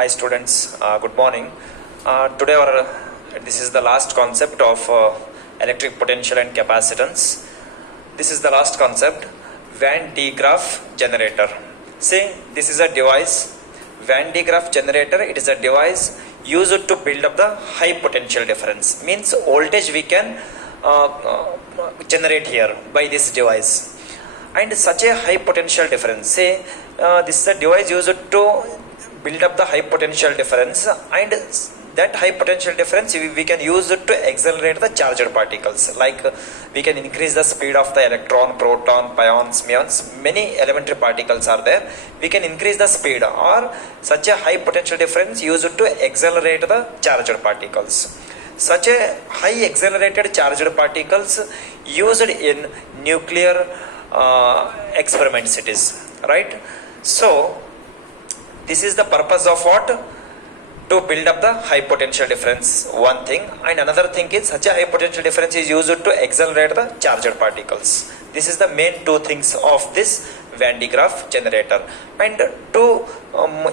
Hi students, good morning. Today this is the last concept of electric potential and capacitance. This is the last concept, Van de Graaff generator. See, this is a device, Van de Graaff generator. It is a device used to build up the high potential difference. Means voltage we can generate here by this device. And such a high potential difference, say this is a device used to build up the high potential difference, and that high potential difference we can use it to accelerate the charged particles. Like we can increase the speed of the electron, proton, pions, muons, many elementary particles are there. We can increase the speed, or such a high potential difference used to accelerate the charged particles. Such a high accelerated charged particles used in nuclear experiments it is, right? So this is the purpose of what? To build up the high potential difference, one thing. And another thing is, such a high potential difference is used to accelerate the charged particles. This is the main two things of this Van de Graaff generator. And two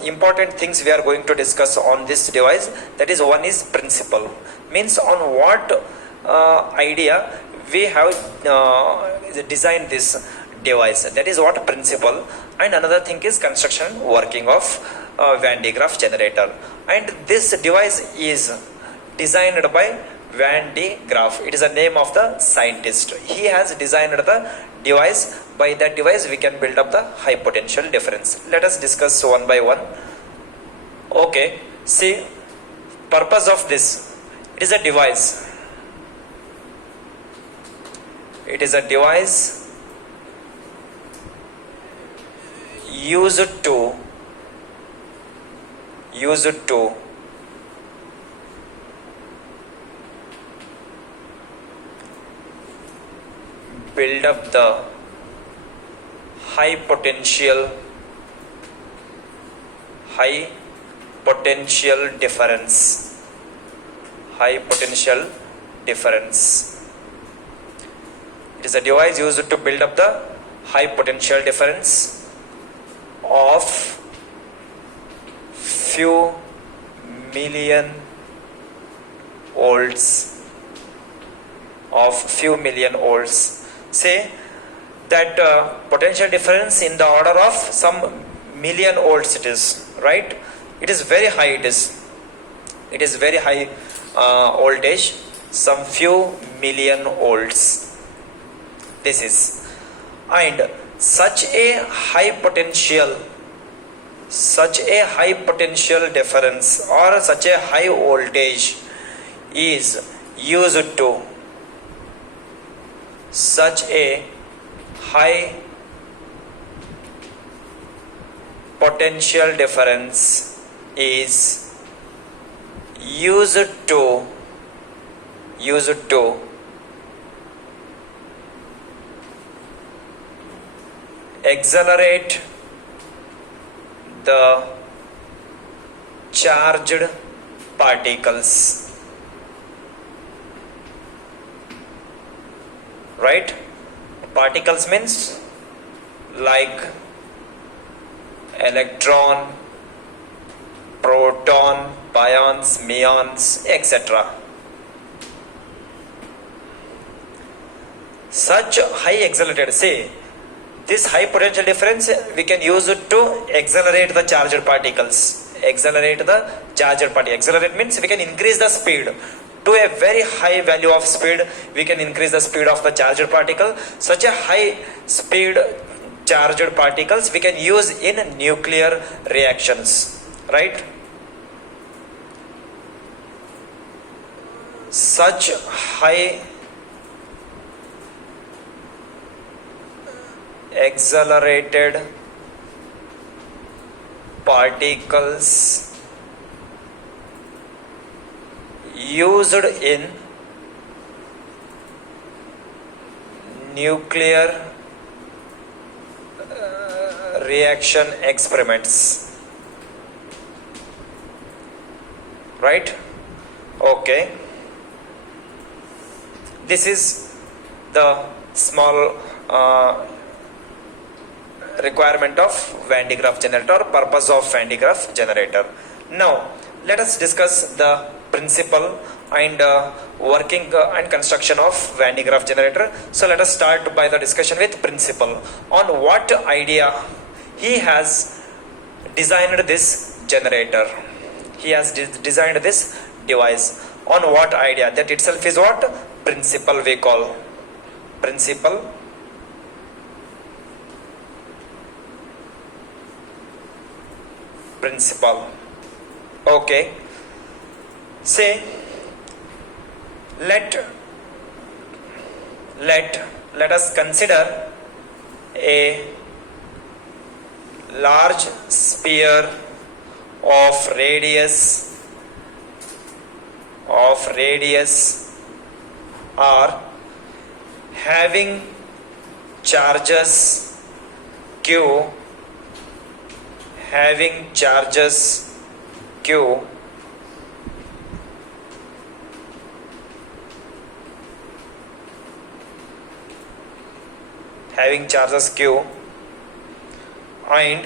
important things we are going to discuss on this device. That is, one is principle. Means on what idea we have designed this device. That is what principle. And another thing is construction working of Van de Graaff generator. And this device is designed by Van de Graaff. It is the name of the scientist. He has designed the device. By that device we can build up the high potential difference. Let us discuss one by one. Okay, see, purpose of this. It is a device. It is a device used to build up the high potential difference. It is a device used to build up the high potential difference of few million volts. Say that potential difference in the order of some million volts it is, right? It is very high. It is very high voltage, some few million volts. This is, and such a high potential difference or such a high voltage is used to accelerate the charged particles, right? Particles means like electron, proton, pions, muons, etc. Such high accelerated, say, this high potential difference we can use it to accelerate the charged particles. Accelerate means we can increase the speed to a very high value of speed. We can increase the speed of the charged particle. Such a high speed charged particles we can use in nuclear reactions, right? Such high accelerated particles used in nuclear reaction experiments, right? Okay, this is the small requirement of Van de Graaff generator, purpose of Van de Graaff generator. Now, let us discuss the principle and working and construction of Van de Graaff generator. So, let us start by the discussion with principle. On what idea he has designed this generator? He has designed this device. On what idea? That itself is what? Principle we call. Principle. Principle. Okay. Say, let us consider a large sphere of radius r having charges q having charges q and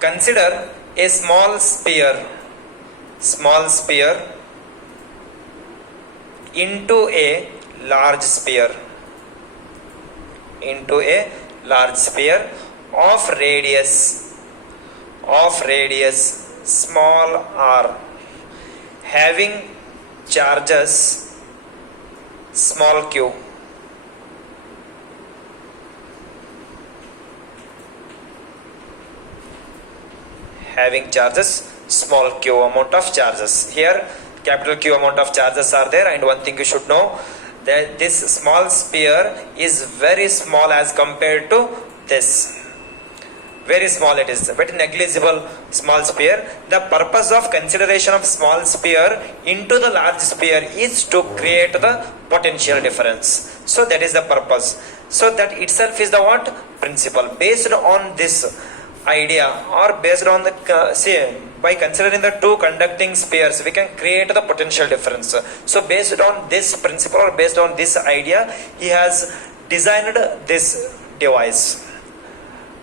consider a small sphere into a large sphere of radius small r having charges small q. Having charges small q amount of charges. Here capital Q amount of charges are there, and one thing you should know, that this small sphere is very small as compared to this. Very small it is, but negligible small sphere. The purpose of consideration of small sphere into the large sphere is to create the potential difference. So that is the purpose. So that itself is the what? Principle. Based on this idea, or based on the by considering the two conducting spheres, we can create the potential difference. So based on this principle, or based on this idea, he has designed this device,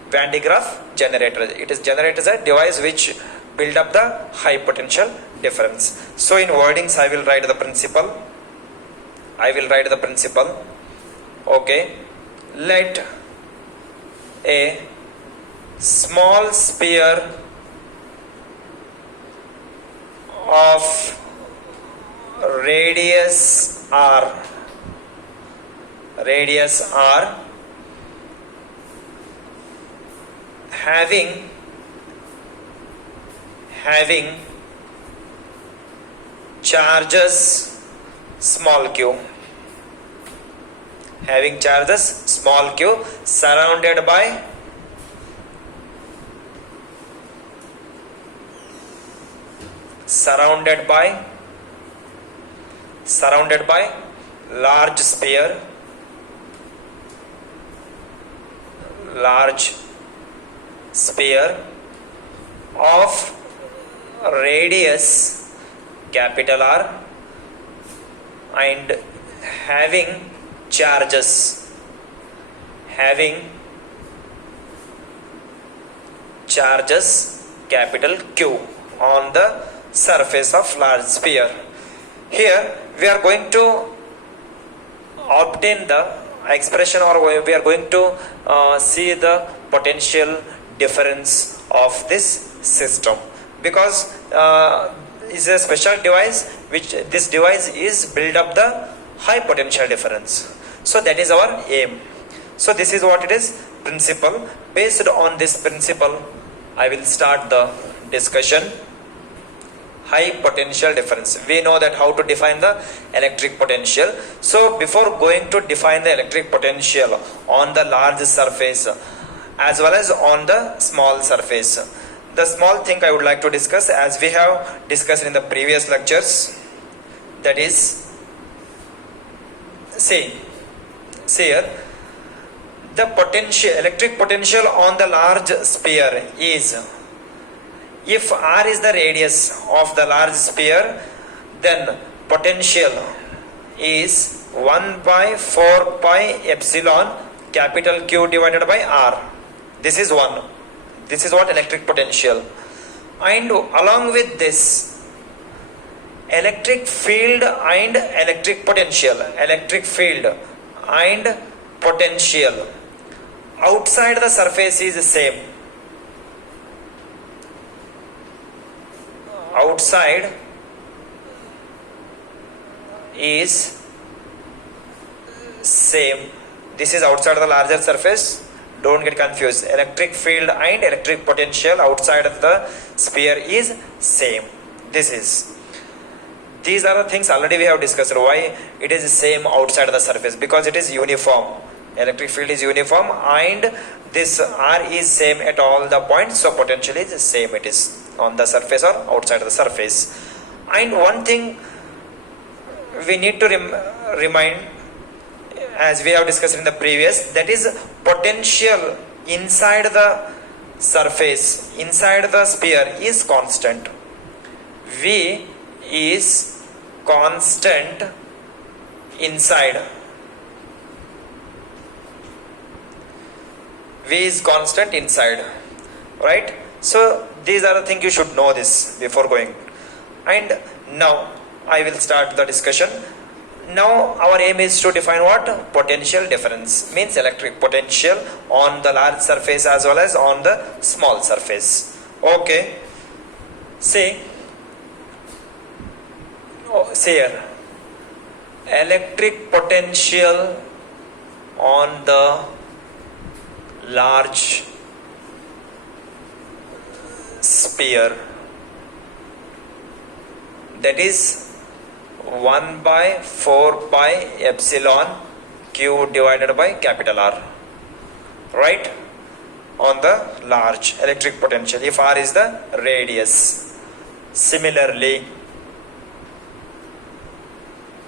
Van de Graaff generator. It is generator is a device which build up the high potential difference. So in wordings I will write the principle. Okay, let a small sphere of radius r having charges small q, surrounded by large sphere of radius capital R and having charges capital Q on the surface of large sphere. Here we are going to obtain the expression, or we are going to see the potential difference of this system, because is a special device which this device is build up the high potential difference. So that is our aim. So this is what it is, principle. Based on this principle, I will start the discussion. High potential difference. We know that how to define the electric potential. So before going to define the electric potential on the large surface as well as on the small surface, the small thing I would like to discuss, as we have discussed in the previous lectures, that is, see here, the electric potential on the large sphere is, if r is the radius of the large sphere, then potential is 1 by 4 pi epsilon capital Q divided by r. This is 1. This is what electric potential. And along with this, electric field and electric potential, electric field and potential outside the surface is same. Outside is same. This is outside the larger surface. Don't get confused. Electric field and electric potential outside of the sphere is same. These are the things already we have discussed. Why it is same outside of the surface? Because it is uniform. Electric field is uniform and this R is same at all the points. So potential is same. It is on the surface or outside of the surface. And one thing we need to remind, as we have discussed in the previous, that is potential inside the surface, inside the sphere is constant. V is constant inside. V is constant inside, right? So these are the things you should know this before going. And now I will start the discussion. Now our aim is to define what? Potential difference. Means electric potential on the large surface as well as on the small surface. Okay. See here. Electric potential on the large sphere, that is 1 by 4 pi epsilon q divided by capital R, right? On the large electric potential, if R is the radius. Similarly,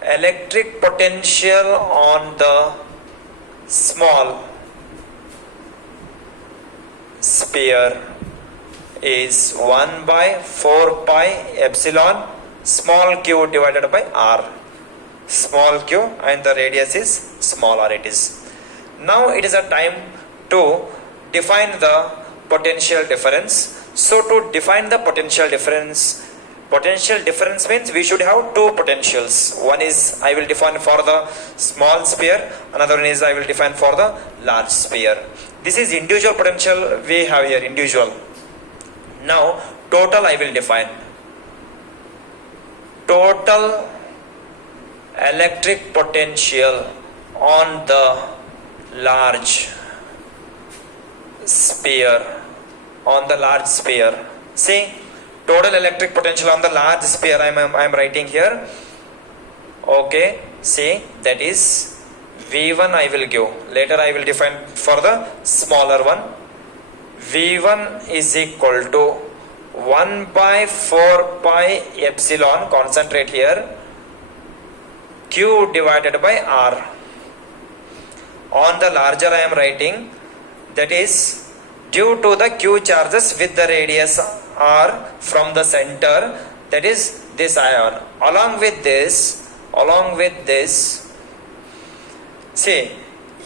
electric potential on the small sphere is 1 by 4 pi epsilon small q divided by R. Small q and the radius is small r it is. Now it is a time to define the potential difference. So to define the potential difference means we should have two potentials. One is I will define for the small sphere, another one is I will define for the large sphere. This is individual potential we have here, individual. Now total I will define. Total electric potential on the large sphere. On the large sphere. See, total electric potential on the large sphere I am writing here. Okay, see, that is V1 I will give. Later I will define for the smaller one. V1 is equal to 1 by 4 pi epsilon, concentrate here, q divided by R. On the larger I am writing, that is due to the q charges with the radius R from the center, that is this ion. Along with this, see,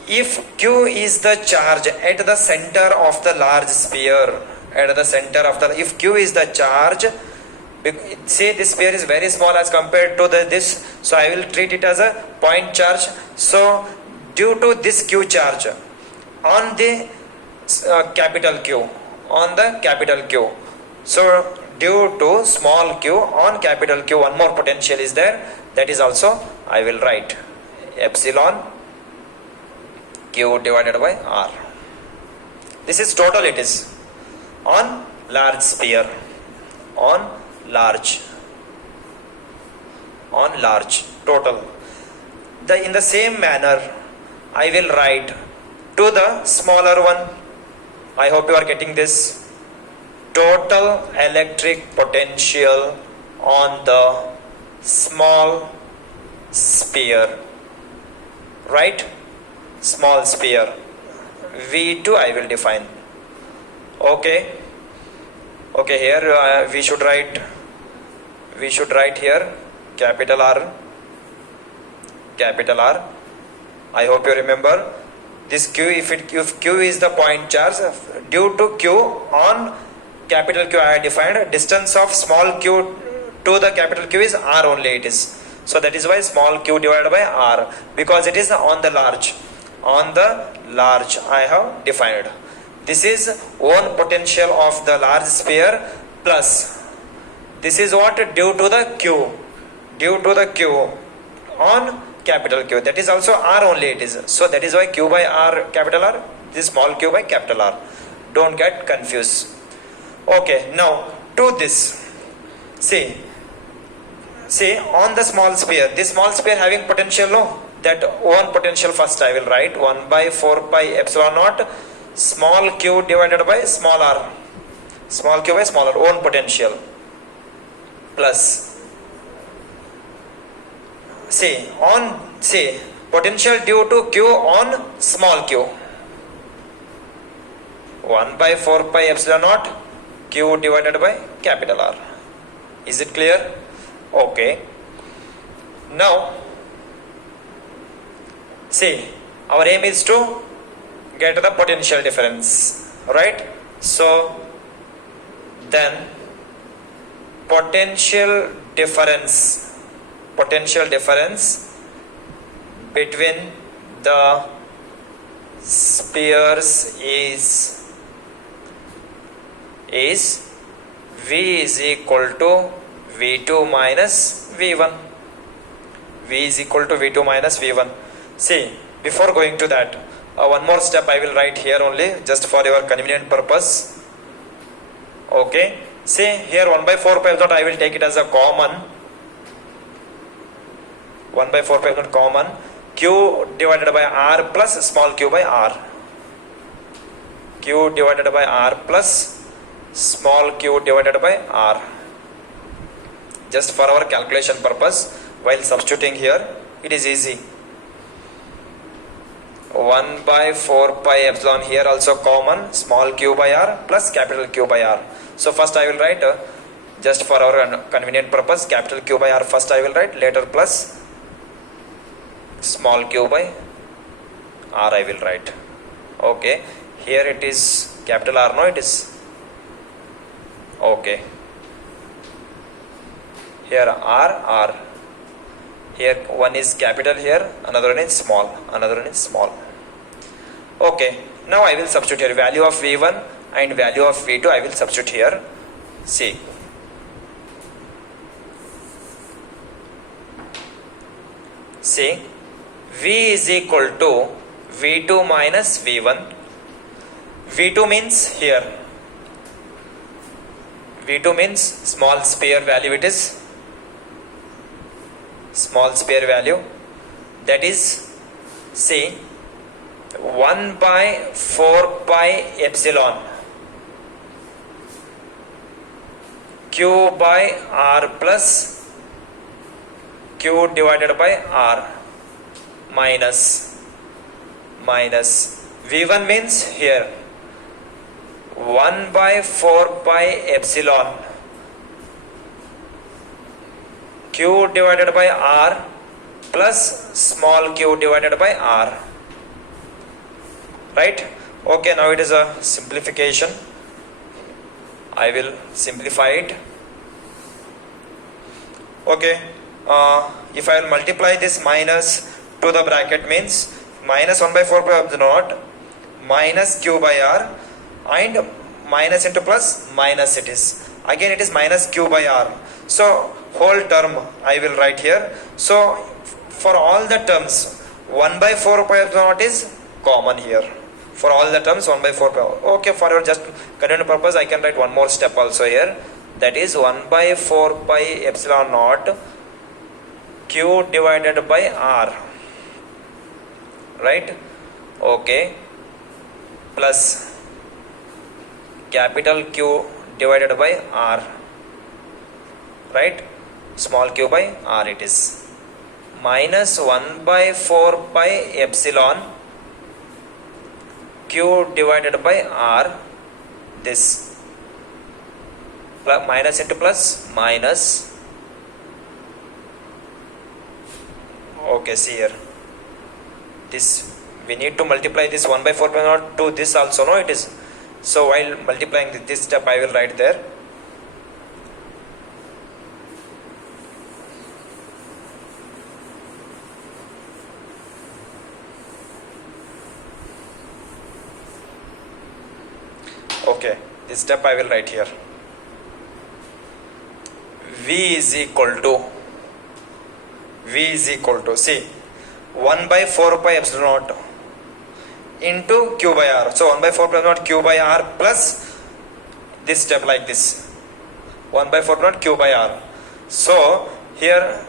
if q is the charge at the center of the large sphere, if q is the charge, say this sphere is very small as compared to this, so I will treat it as a point charge. So due to this q charge on the capital Q, so due to small q on capital Q, one more potential is there, that is also I will write epsilon q divided by R. This is total, it is on large sphere, on large total. In the same manner I will write to the smaller one. I hope you are getting this. Total electric potential on the small sphere, right? Small sphere, V2 I will define. Okay, here we should write here capital R. I hope you remember this q. If q is the point charge, due to q on capital Q I defined, distance of small q to the capital Q is r only it is. So that is why small q divided by r, because it is on the large. On the large I have defined. This is own potential of the large sphere plus this is what due to the q, due to the q on capital Q, that is also r only it is. So that is why q by r capital R, this small q by capital R. Don't get confused. Okay, now to this, see on the small sphere, this small sphere having potential, no, that one potential first I will write 1 by 4 pi epsilon naught small q divided by small r, small q by small r, own potential, plus potential due to q on small q, 1 by 4 pi epsilon naught q divided by capital R. Is it clear? Okay. Now our aim is to get the potential difference, right? So then potential difference between the spheres is V is equal to V2 minus V1. V is equal to V2 minus V1. See, before going to that, one more step I will write here only, just for your convenient purpose. Okay. See, here 1 by 4 pi epsilon I will take it as a common. 1 by 4 pi epsilon common. Q divided by R plus small q by R. Q divided by R plus small q divided by R. Just for our calculation purpose, while substituting here, it is easy. 1 by 4 pi epsilon here also common, small q by R plus capital Q by R. So first I will write, just for our convenient purpose, capital Q by R first I will write, later plus small q by R I will write. Okay, here it is capital R, no, it is. Okay, here R. Here one is capital here, another one is small, Okay, now I will substitute here value of V1 and value of V2 I will substitute here. See, V is equal to V2 minus V1. V2 means here, V2 means small sphere value, it is small sphere value, that is 1 by 4 pi epsilon q by R plus q divided by R minus V1 means here 1 by 4 pi epsilon q divided by R plus small q divided by R. Right? Okay, now it is a simplification. I will simplify it. Okay, if I will multiply this minus to the bracket means minus 1 by 4 pi epsilon naught minus q by R and minus into plus minus it is. Again it is minus q by R. So whole term I will write here. So for all the terms 1 by 4 pi epsilon naught is common here. For all the terms 1 by 4 pi. Okay, for your just convenient purpose I can write one more step also here. That is 1 by 4 pi epsilon naught q divided by R. Right? Okay. Plus capital Q divided by R. Right? Small q by R it is. Minus 1 by 4 pi epsilon q divided by R, this minus into plus minus. Okay, see here, this we need to multiply this 1 by 4 pi naught to this also, no, it is So while multiplying this step, I will write there. Okay, this step I will write here. V is equal to, see, 1 by 4 pi epsilon naught into Q by R. So 1 by 4 pi epsilon naught Q by R plus this step like this. 1 by 4 pi naught Q by R. So here,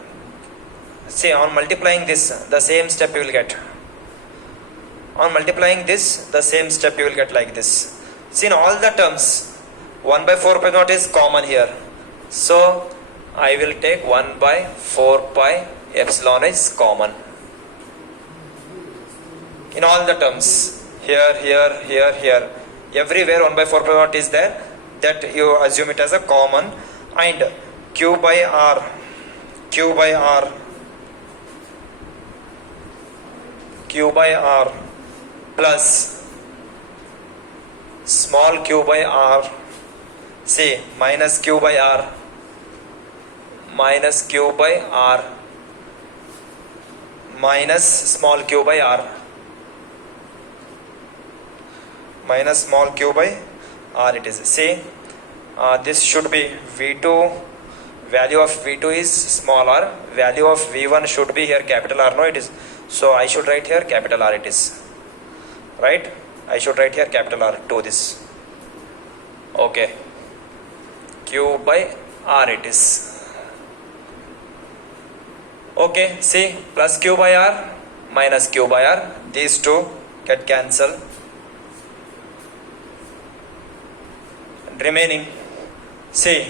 see, on multiplying this, the same step you will get. On multiplying this, the same step you will get like this. See, in all the terms, 1 by 4 pi naught is common here. So I will take 1 by 4 pi epsilon is common. In all the terms, here, everywhere 1 by 4 pi naught is there, that you assume it as a common, and Q by R plus small q by R, say minus q by R minus small q by R minus small q by R it is. Say this should be V2, value of V2 is small r, value of V1 should be here capital R, no it is. So I should write here capital R it is, right? I should write here capital R to this. Okay, Q by R it is. Okay, see, plus Q by R minus Q by R, these two get cancelled. Remaining, see,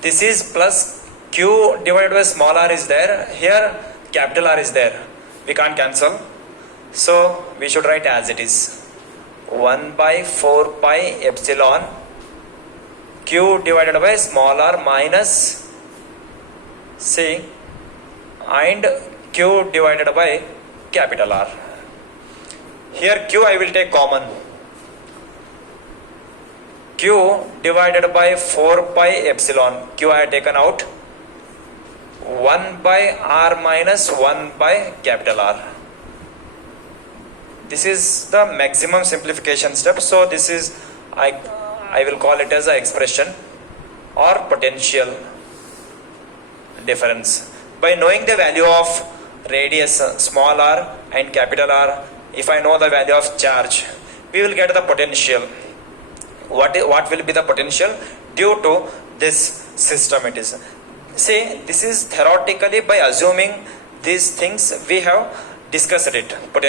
this is plus Q divided by small r is there, here capital R is there, we can't cancel, so we should write as it is. 1 by 4 pi epsilon Q divided by small r minus, see, and Q divided by capital R. Here Q I will take common. Q divided by 4 pi epsilon, Q I have taken out, 1 by R minus 1 by capital R. This is the maximum simplification step. So this is, I will call it as an expression or potential difference. By knowing the value of radius small r and capital R, if I know the value of charge, we will get the potential. What will be the potential due to this system it is. Say, this is theoretically by assuming these things we have discussed it, potential.